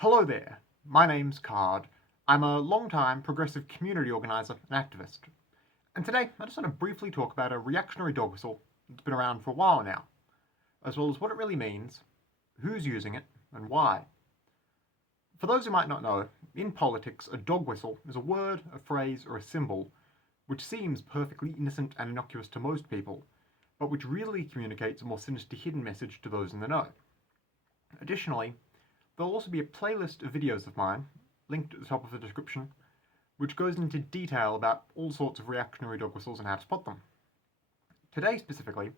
Hello there, my name's Card. I'm a long-time progressive community organiser and activist. And today I just want to briefly talk about a reactionary dog whistle that's been around for a while now, as well as what it really means, who's using it, and why. For those who might not know, in politics a dog whistle is a word, a phrase, or a symbol which seems perfectly innocent and innocuous to most people, but which really communicates a more sinister hidden message to those in the know. Additionally, there'll also be a playlist of videos of mine, linked at the top of the description, which goes into detail about all sorts of reactionary dog whistles and how to spot them. Today specifically,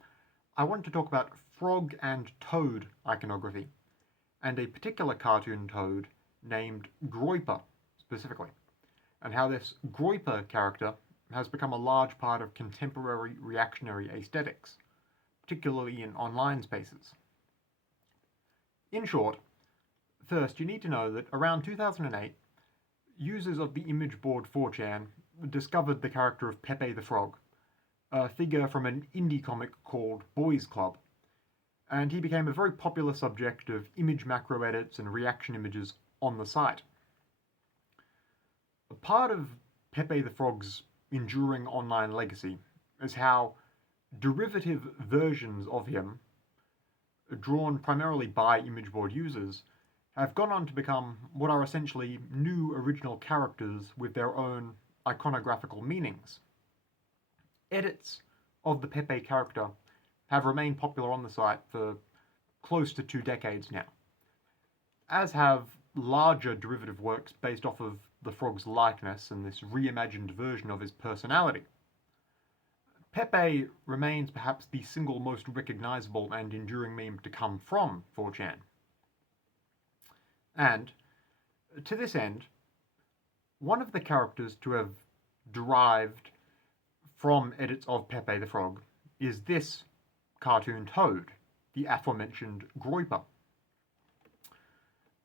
I want to talk about frog and toad iconography, and a particular cartoon toad named Groyper specifically, and how this Groyper character has become a large part of contemporary reactionary aesthetics, particularly in online spaces. In short, first, you need to know that around 2008, users of the image board 4chan discovered the character of Pepe the Frog, a figure from an indie comic called Boys Club, and he became a very popular subject of image macro edits and reaction images on the site. A part of Pepe the Frog's enduring online legacy is how derivative versions of him, drawn primarily by image board users, have gone on to become what are essentially new original characters with their own iconographical meanings. Edits of the Pepe character have remained popular on the site for close to 2 decades now, as have larger derivative works based off of the frog's likeness and this reimagined version of his personality. Pepe remains perhaps the single most recognizable and enduring meme to come from 4chan. And, to this end, one of the characters to have derived from edits of Pepe the Frog is this cartoon toad, the aforementioned Groyper.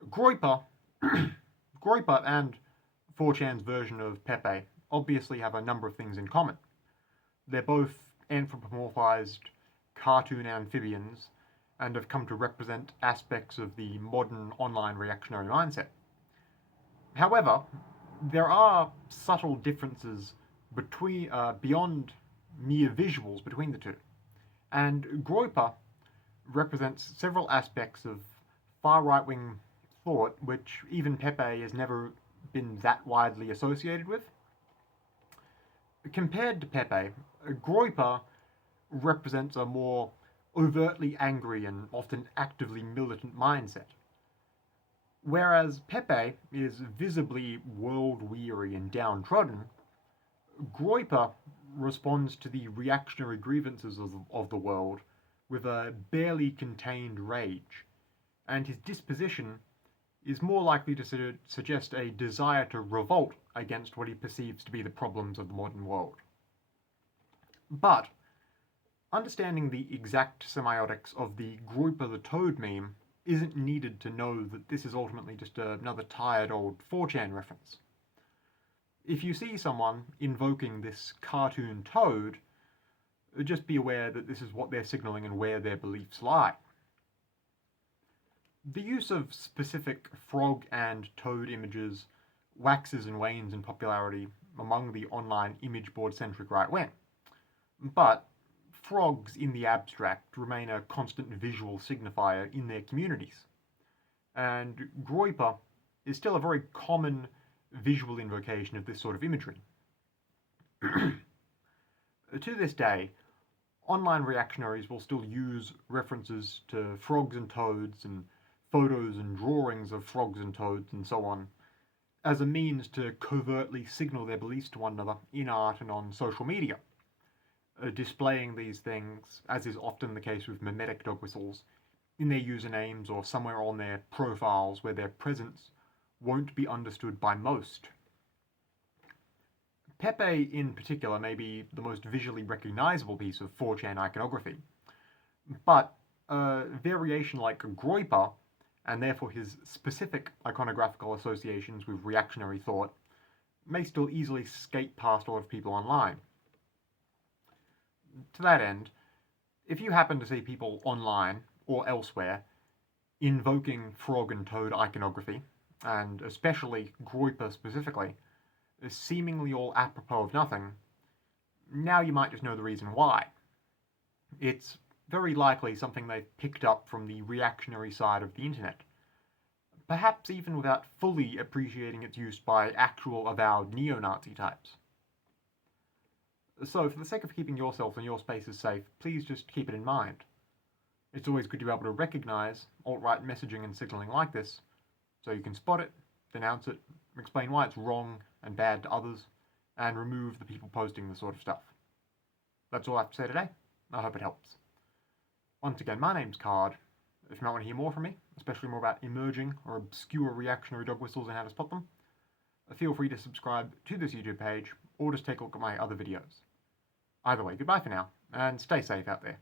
Groyper and 4chan's version of Pepe obviously have a number of things in common. They're both anthropomorphized cartoon amphibians and have come to represent aspects of the modern online reactionary mindset. However, there are subtle differences beyond mere visuals between the two, and Groyper represents several aspects of far right-wing thought which even Pepe has never been that widely associated with. Compared to Pepe, Groyper represents a more overtly angry and often actively militant mindset, whereas Pepe is visibly world-weary and downtrodden. Groyper responds to the reactionary grievances of the world with a barely contained rage, and his disposition is more likely to suggest a desire to revolt against what he perceives to be the problems of the modern world. But understanding the exact semiotics of the Groyper the Toad meme isn't needed to know that this is ultimately just another tired old 4chan reference. If you see someone invoking this cartoon toad, just be aware that this is what they're signaling and where their beliefs lie. The use of specific frog and toad images waxes and wanes in popularity among the online image board-centric right wing, but frogs in the abstract remain a constant visual signifier in their communities, and Groyper is still a very common visual invocation of this sort of imagery. To this day, online reactionaries will still use references to frogs and toads and photos and drawings of frogs and toads and so on as a means to covertly signal their beliefs to one another in art and on social media, displaying these things, as is often the case with mimetic dog whistles, in their usernames or somewhere on their profiles where their presence won't be understood by most. Pepe in particular may be the most visually recognizable piece of 4chan iconography, but a variation like Groyper, and therefore his specific iconographical associations with reactionary thought, may still easily skate past a lot of people online. To that end, if you happen to see people online or elsewhere invoking frog and toad iconography, and especially Groyper specifically, is seemingly all apropos of nothing, now you might just know the reason why. It's very likely something they've picked up from the reactionary side of the internet, perhaps even without fully appreciating its use by actual avowed neo-Nazi types. So, for the sake of keeping yourself and your spaces safe, please just keep it in mind. It's always good to be able to recognize alt-right messaging and signaling like this, so you can spot it, denounce it, explain why it's wrong and bad to others, and remove the people posting this sort of stuff. That's all I have to say today. I hope it helps. Once again, my name's Card. If you might want to hear more from me, especially more about emerging or obscure reactionary dog whistles and how to spot them, feel free to subscribe to this YouTube page or just take a look at my other videos. Either way, goodbye for now, and stay safe out there.